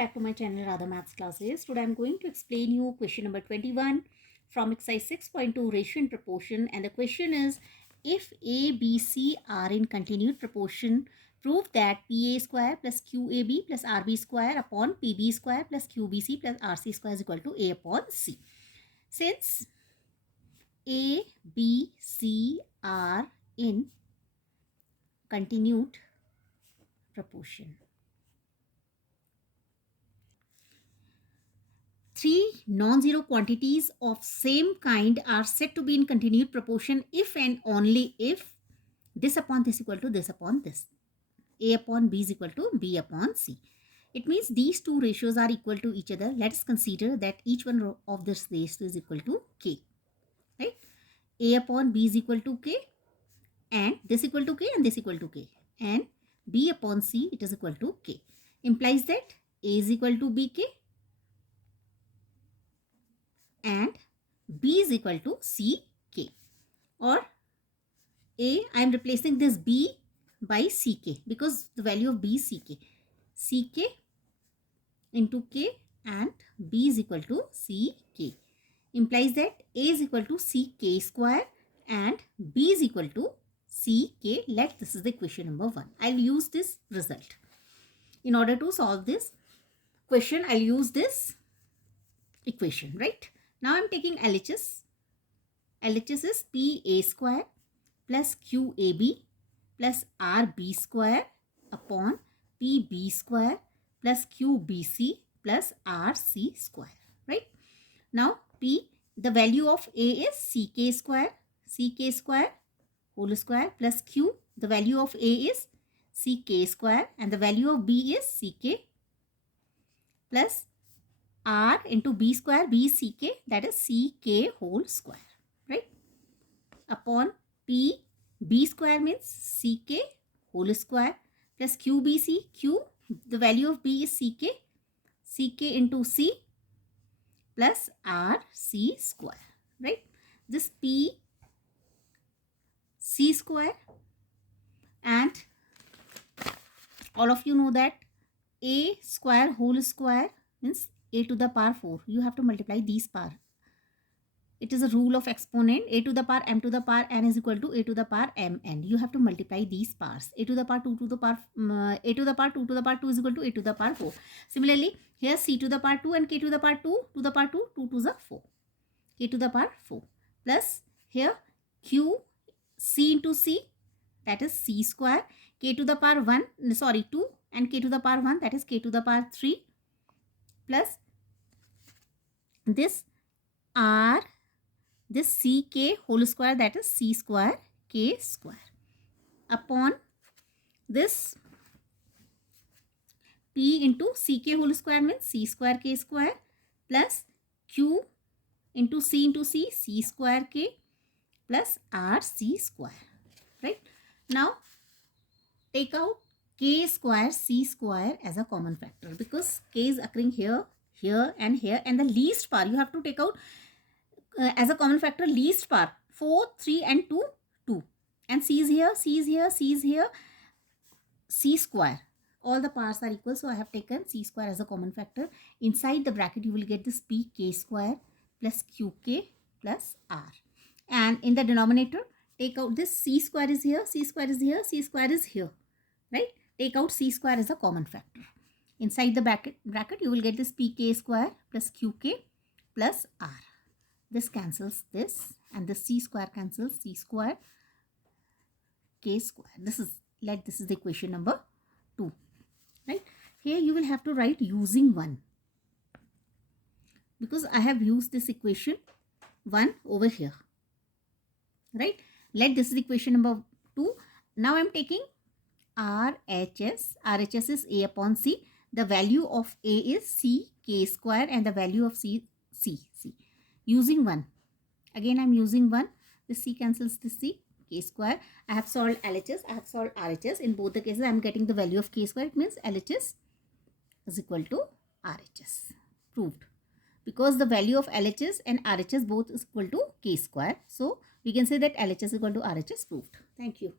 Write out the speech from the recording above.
back to my channel Radha Maths Classes. Today I am going to explain you question number 21 from exercise 6.2 ratio and proportion, and the question is, if A, B, C are in continued proportion, prove that PA square plus QAB plus RB square upon PB square plus QBC plus RC square is equal to A upon C. Since A, B, C are in continued proportion, three non-zero quantities of same kind are said to be in continued proportion if and only if this upon this equal to this upon this. A upon B is equal to B upon C. It means these two ratios are equal to each other. Let us consider that each one of this ratio is equal to K. Right? A upon B is equal to K, and this equal to K, and this equal to K. And B upon C, it is equal to K. Implies that A is equal to BK and B is equal to CK. Or I am replacing this B by CK because the value of B is CK. CK into K and B is equal to CK. Implies that A is equal to CK square and B is equal to CK. This is the equation number 1. I'll use this result. In order to solve this question, I'll use this equation, right? Now I'm taking LHS. LHS is PA square plus QAB plus RB square upon PB square plus QBC plus RC square, right? Now the value of A is CK square whole square plus Q. The value of A is CK square and the value of B is CK plus R into B square, B is CK, that is CK whole square, right? Upon P, B square means CK whole square plus QBC, Q, the value of B is CK into C plus RC square, right? This P, C square, and all of you know that A square whole square means A to the power 4. You have to multiply these power. It is a rule of exponent. A to the power m to the power n is equal to A to the power mn. You have to multiply these powers. A to the power 2 to the power A to the power 2 to the power 2 is equal to A to the power 4. Similarly, here C to the power 2 and K to the power 2 to the power 2, 2 to the 4. K to the power 4 plus here Q C into C, that is C square, K to the power 2 and K to the power 1, that is K to the power 3 plus this R, this CK whole square, that is C square K square upon this P into CK whole square means C square K square plus Q into C, C square K plus RC square, right? Now take out K square C square as a common factor because K is occurring here, here and here, and the least power you have to take out as a common factor least power 4, 3 and 2, 2, and C is here, C is here, C is here, C square. All the powers are equal, so I have taken C square as a common factor. Inside the bracket you will get this PK square plus QK plus R, and in the denominator take out this C square is here, C square is here, C square is here, right? Take out C square as a common factor. Inside the bracket you will get this PK square plus QK plus R. This cancels this, and the C square cancels C square, K square. This is the equation number 2, right? Here you will have to write using 1 because I have used this equation 1 over here, right? This is equation number 2. Now I am taking RHS. RHS is A upon C. The value of A is C K square and the value of C. Using 1. Again I am using 1. This C cancels this C. K square. I have solved LHS. I have solved RHS. In both the cases I am getting the value of K square. It means LHS is equal to RHS. Proved. Because the value of LHS and RHS both is equal to K square. So we can say that LHS is equal to RHS. Proved. Thank you.